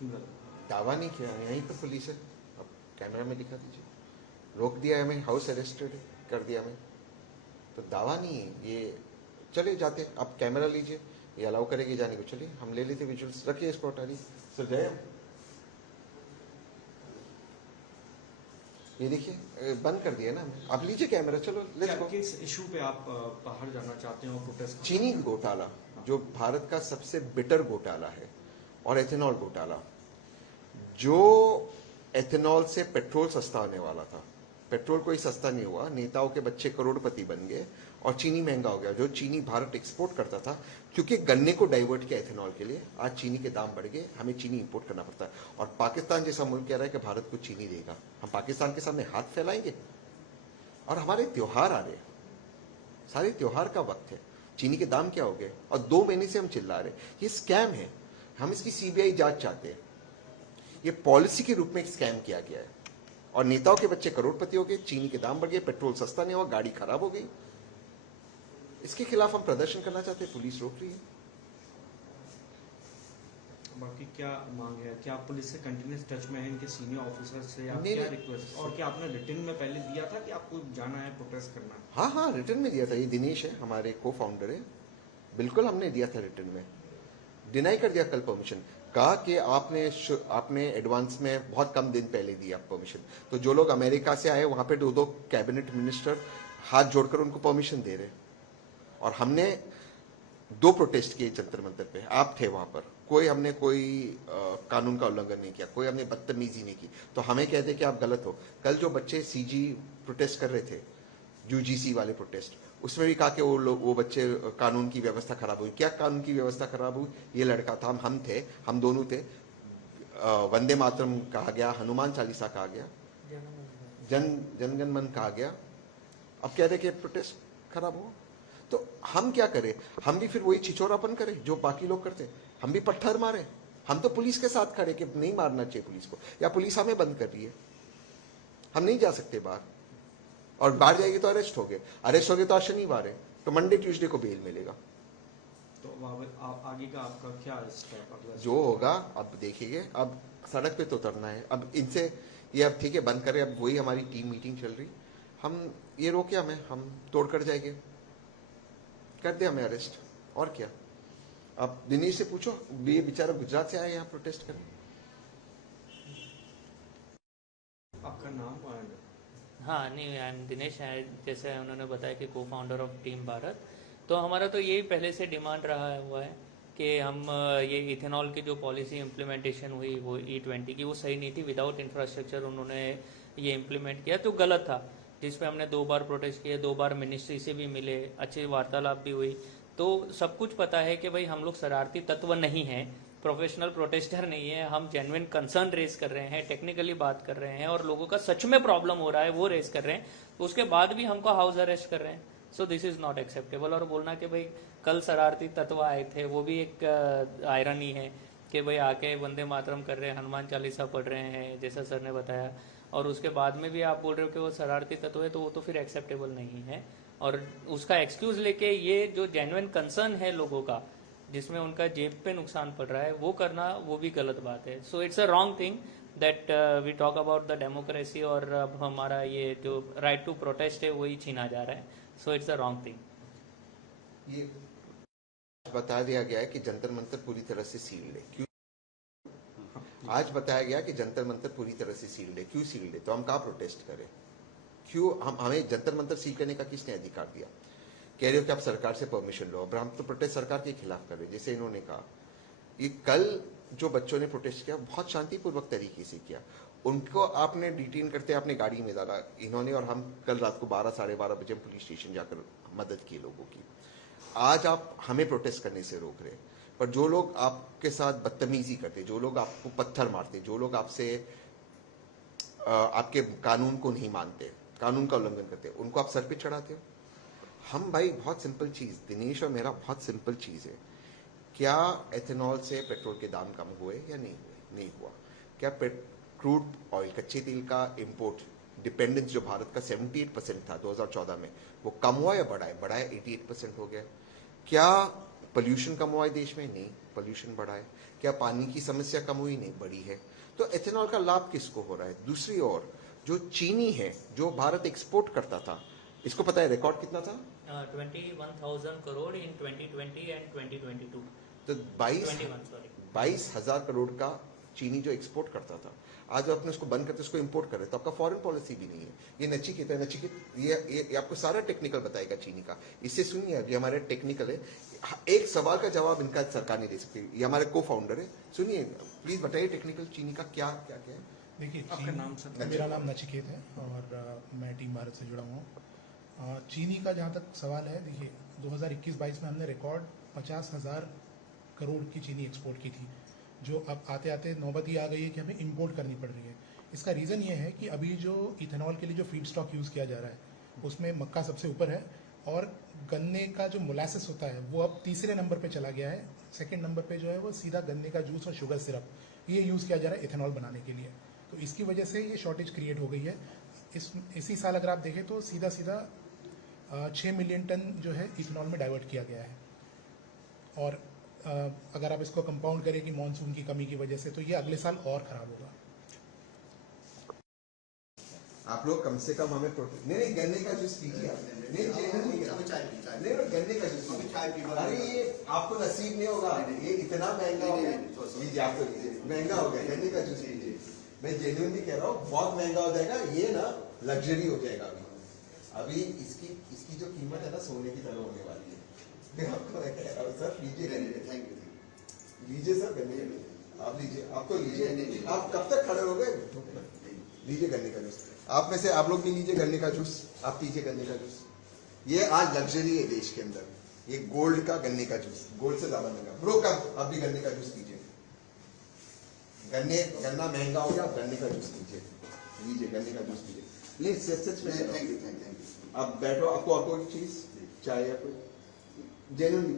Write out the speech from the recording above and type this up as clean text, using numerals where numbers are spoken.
क्यों लगा? दावा नहीं किया, यहीं पर पुलिस है, अब कैमरा में दिखा दीजिए। रोक दिया है हमें, हाउस अरेस्टेड कर दिया हमें, तो दावा नहीं है ये। चले जाते, आप कैमरा लीजिए, ये अलाउ करेगी जाने को, चलिए हम ले लेते विजुअल्स, रखिए इसको हटाइए। सर जय, ये देखिए बंद कर दिया ना हमने, आप लीजिए कैमरा, चलो लेट्स गो। किस इशू पे आप बाहर जाना चाहते हो प्रोटेस्ट? चीनी घोटाला, जो भारत का सबसे बिटर घोटाला है, और एथेनॉल घोटाला। जो एथेनॉल से पेट्रोल सस्ता होने वाला था, पेट्रोल कोई सस्ता नहीं हुआ, नेताओं के बच्चे करोड़पति बन गए, और चीनी महंगा हो गया। जो चीनी भारत एक्सपोर्ट करता था, क्योंकि गन्ने को डाइवर्ट किया एथेनॉल के लिए, आज चीनी के दाम बढ़ गए, हमें चीनी इंपोर्ट करना पड़ता है। और पाकिस्तान जैसा मुल्क कह रहा है कि भारत को चीनी देगा, हम पाकिस्तान के सामने हाथ फैलाएंगे? और हमारे त्योहार आ रहे, सारे त्योहार का वक्त है, चीनी के दाम क्या हो गए, और 2 महीने से हम चिल्ला रहे ये स्कैम है, हम इसकी सीबीआई जांच चाहते हैं। ये पॉलिसी के रूप में एक स्कैम किया गया है, और नेताओं के बच्चे करोड़पति हो गए, चीनी के दाम बढ़ गए, पेट्रोल सस्ता नहीं हुआ, गाड़ी खराब हो गई। इसके खिलाफ हम प्रदर्शन करना चाहते हैं, पुलिस रोक रही है। बाकी क्या मांग है? क्या आप पुलिस से कंटिन्यूस टच में है, इनके सीनियर ऑफिसर से? आप नहीं, क्या नहीं। रिक्वेस्ट, और क्या आपने रिटर्न में पहले दिया था कि आपको जाना है, प्रोटेस्ट करना है? हाँ हाँ, रिटर्न में दिया था। ये दिनेश है, हमारे को फाउंडर है, बिल्कुल हमने दिया था रिटर्न में, डिनाई कर दिया कल परमिशन, कहा कि आपने एडवांस में बहुत कम दिन पहले दिया परमिशन। तो जो लोग अमेरिका से आए, वहां पे 2 कैबिनेट मिनिस्टर हाथ जोड़कर उनको परमिशन दे रहे, और हमने 2 प्रोटेस्ट किए जंतर मंतर पे, आप थे वहां पर, हमने कोई कानून का उल्लंघन नहीं किया, कोई हमने बदतमीजी नहीं की, तो हमें कहते कि आप गलत हो। कल जो बच्चे सीजी प्रोटेस्ट कर रहे थे, यूजीसी वाले प्रोटेस्ट, उसमें भी कहा कि वो बच्चे कानून की व्यवस्था खराब हुई। क्या कानून की व्यवस्था खराब हुई? ये लड़का था, हम थे, हम दोनों थे, वंदे मातरम कहा गया, हनुमान चालीसा कहा गया, जनगण मन कहा गया, अब कह रहे कि प्रोटेस्ट खराब हो। तो हम क्या करें? हम भी फिर वही छिछोरापन करें जो बाकी लोग करते, हम भी पत्थर मारे। हम तो पुलिस के साथ खड़े कि नहीं मारना चाहिए पुलिस को, या पुलिस हमें बंद कर रही है, हम नहीं जा सकते बाहर, और बाहर जाएगी तो अरेस्ट हो गए तो आज शनिवार है, तो मंडे ट्यूसडे को बेल मिलेगा। तो आगे का आपका क्या स्टेप अगला? जो होगा अब देखेंगे, अब सड़क पे तो उतरना है। अब इनसे ये अब ठीक है बंद करें, अब वही हमारी टीम मीटिंग चल रही, हम ये रोके हमें, हम तोड़ कर जाएंगे, कर दे हमें अरेस्ट, और क्या। अब दिनेश से पूछो, ये बेचारा गुजरात से आया यहाँ प्रोटेस्ट करने। आपका नाम? हाँ नहीं, आई एम दिनेश, जैसे उन्होंने बताया कि को फाउंडर ऑफ टीम भारत। तो हमारा तो यही पहले से डिमांड रहा हुआ है कि हम ये इथेनॉल की जो पॉलिसी इम्प्लीमेंटेशन हुई वो E20 की, वो सही नहीं थी। विदाउट इंफ्रास्ट्रक्चर उन्होंने ये इम्प्लीमेंट किया, तो गलत था, जिस पे हमने 2 बार प्रोटेस्ट किए, 2 बार मिनिस्ट्री से भी मिले, अच्छी वार्तालाप भी हुई। तो सब कुछ पता है कि भाई हम लोग शरारती तत्व नहीं हैं, प्रोफेशनल प्रोटेस्टर नहीं है, हम जेन्युइन कंसर्न रेज कर रहे हैं, टेक्निकली बात कर रहे हैं, और लोगों का सच में प्रॉब्लम हो रहा है वो रेज कर रहे हैं। उसके बाद भी हमको हाउस अरेस्ट कर रहे हैं, so this is not acceptable. और बोलना कि भाई कल शरारती तत्व आए थे, वो भी एक आयरनी है कि भाई आके वंदे मातरम कर रहे हैं, हनुमान चालीसा पढ़ रहे हैं, जैसा सर ने बताया, और उसके बाद में भी आप बोल रहे हो कि वो शरारती तत्व है, तो वो तो फिर एक्सेप्टेबल नहीं है। और उसका एक्सक्यूज लेके ये जो जेन्युइन कंसर्न है लोगों का, जिसमें उनका जेब पे नुकसान पड़ रहा है, वो करना, वो भी गलत बात है। So it's a wrong thing that we talk about the democracy, और अब हमारा ये जो राइट टू प्रोटेस्ट है वही छीना जा रहा है। So it's a wrong thing. ये बता दिया गया है कि जंतर मंतर पूरी तरह से सील्ड है। क्यों? आज बताया गया कि जंतर मंतर पूरी तरह से सील्ड है। क्यों सील्ड है? तो हम कहाँ प्रोटेस्ट करें? क्यों हमें जंतर मंतर सील करने का किसने अधिकार दिया? कह रहे हो कि आप सरकार से परमिशन लो, अब हम तो प्रोटेस्ट सरकार के खिलाफ कर रहे हैं। जैसे इन्होंने कहा, ये कल जो बच्चों ने प्रोटेस्ट किया बहुत शांतिपूर्वक तरीके से किया, उनको आपने डिटेन करते आपने गाड़ी में डाला इन्होंने, और हम कल रात को 12 साढ़े 12 बजे पुलिस स्टेशन जाकर मदद की लोगों की। आज आप हमें प्रोटेस्ट करने से रोक रहे, पर जो लोग आपके साथ बदतमीजी करते, जो लोग आपको पत्थर मारते, जो लोग आपसे आपके कानून को नहीं मानते, कानून का उल्लंघन करते, उनको आप सर पे चढ़ाते हो। हम भाई बहुत सिंपल चीज, दिनेश और मेरा बहुत सिंपल चीज है, क्या एथेनॉल से पेट्रोल के दाम कम हुए या नहीं हुए? नहीं हुआ। क्या क्रूड ऑयल, कच्चे तेल का इंपोर्ट डिपेंडेंस जो भारत का 78% था 2014 में, वो कम हुआ या बढ़ा है? बढ़ा है, 88% हो गया। क्या पोल्यूशन कम हुआ है देश में? नहीं। पोल्यूशन बढ़ा है? क्या पानी की समस्या कम हुई? नहीं, बढ़ी है। तो एथेनॉल का लाभ किसको हो रहा है? दूसरी ओर जो चीनी है, जो भारत एक्सपोर्ट करता था, इसको पता है रिकॉर्ड कितना था? 21,000 करोड़ इन 2020 एंड 2022। तो 22,000 करोड़ का चीनी जो एक्सपोर्ट करता था, आज जो अपने उसको बंद करते उसको इंपोर्ट कर रहे, तो आपका फॉरेन पॉलिसी भी नहीं है। ये नचिकेत है, नचिकेत ये आपको सारा टेक्निकल बताएगा चीनी का। इससे सुनिए, अभी हमारे टेक्निकल है, एक सवाल का जवाब इनका सरकार नहीं दे सकती। ये हमारे को फाउंडर है, सुनिए प्लीज बताइए टेक्निकल चीनी का क्या क्या क्या है। देखिए, आपका नाम सर? मेरा नाम नचिकेत है और मैं टीम भारत से जुड़ा हुआ हूँ। चीनी का जहाँ तक सवाल है, देखिए 2021-22 में हमने रिकॉर्ड 50,000 करोड़ की चीनी एक्सपोर्ट की थी, जो अब आते आते नौबत ये आ गई है कि हमें इंपोर्ट करनी पड़ रही है। इसका रीज़न ये है कि अभी जो इथेनॉल के लिए जो फीड स्टॉक यूज़ किया जा रहा है, उसमें मक्का सबसे ऊपर है और गन्ने का जो मोलासिस होता है वो अब तीसरे नंबर पे चला गया है। सेकंड नंबर पे जो है वो सीधा गन्ने का जूस और शुगर सिरप, ये यूज़ किया जा रहा है इथेनॉल बनाने के लिए। तो इसकी वजह से ये शॉर्टेज क्रिएट हो गई है। इसी साल अगर आप देखें तो सीधा 6 मिलियन टन जो है इथेनॉल में डाइवर्ट किया गया है। और अगर आप इसको कंपाउंड करें कि मानसून की कमी की वजह से, तो ये अगले साल और खराब होगा। आप लोग कम से कम हमें नहीं गन्ने का जूस पीजिए आप। नहीं गन्ने का जूस, अरे ये आपको नसीब नहीं होगा, ये इतना महंगा हो गया। लीजिए, आप तो लीजिए, महंगा हो गया, गन्ने का जूस लीजिए। मैं जेन्युइनली कह रहा हूँ, बहुत महंगा हो जाएगा ये ना, लग्जरी हो जाएगा। अभी इसकी जो कीमत है ना, सोने की तरह होने वाली है। आपको मैं कह रहा हूँ सर, लीजिए, थैंक यू, लीजिए सर गन्ने, आप लीजिए, आप तो लीजिए। आप कब तक खड़े हो गए? लीजिए गन्ने का जूस। आप में से आप लोग भी लीजिए गन्ने का जूस, आप पीजिए गन्ने का जूस। ये आज लग्जरी है देश के अंदर, ये गोल्ड का गन्ने का जूस, गोल्ड से ज्यादा महंगा। ब्रो का आप भी गन्ने का जूस पीजिए। गन्ना महंगा हो गया, आप गन्ने का जूस पीजिए, लीजिए गन्ने का जूस पीजिए। ले सच में, थैंक यू। आप बैठो, आपको और कोई चीज चाहे, जेन्युइनली